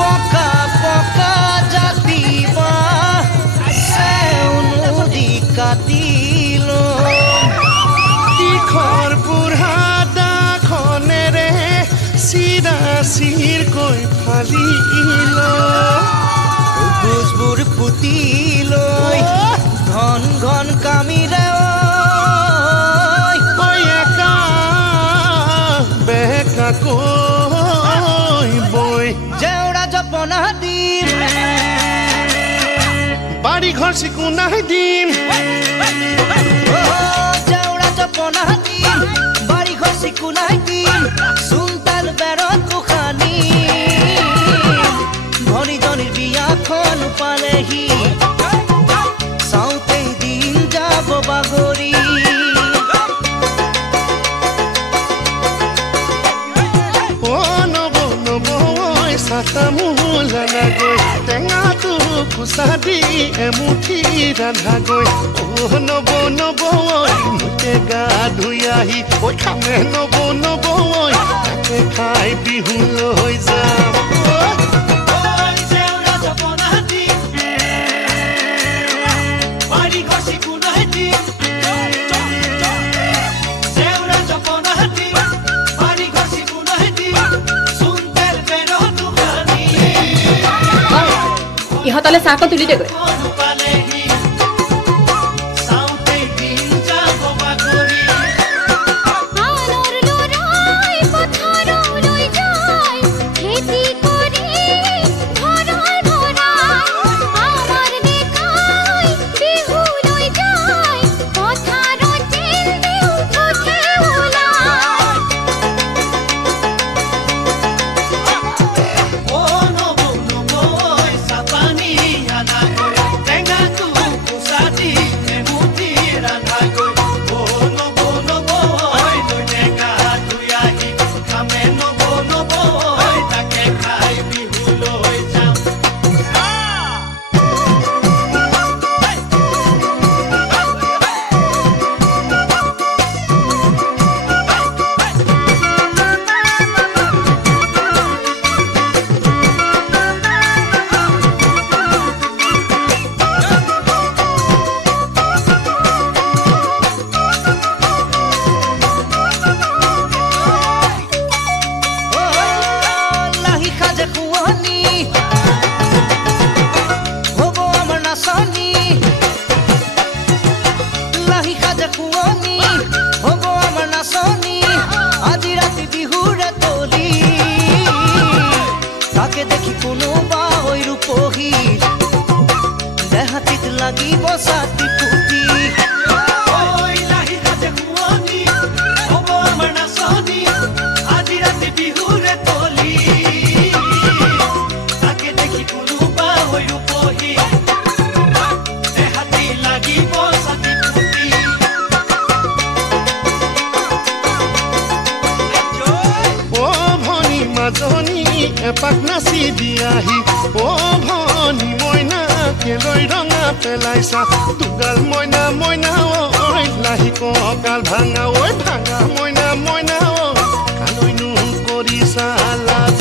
পকা পকা জাতি বা সেউনুদি কাটিল তীখৰ বুঢ়া দাখনেৰে চিৰা চিৰকৈ ফালিল বুজবোৰ পুতি লৈ ঘন ঘন কামিৰে একা বেকাকৈ বৈ জেউৰা জপনা দিম বাৰী ঘৰ চিকুনাই দিম জেউৰা জপনা দিম বাৰী ঘৰ চিকুনাই দিম চুন্তাল বেৰত উখানি ভনীজনীৰ বিয়াখন পালেহি চাওঁতে দিন যাব বাগৰি তামোলাগৈ টেঙাটো কুচা দি এমুঠি ৰান্ধাগৈ নব নব মোকে গা ধুই আহি খামে নব নব তাকে খাই বিহু লৈ যাম ইহঁতলৈ চাহকণ তুলি দেগৈ দেখি কোনোবা হৈ ৰূপহী দেহাতিত লাগিব ছাতি ফুটি এপাক নাচি দিয়াহি ভনী মইনা কেলৈ ৰঙা পেলাইছা দুগাল মইনা মইনা লাহি কঁকাল ভাঙা ভাঙা মইনা মইনা কালৈনো কৰিছা লাজ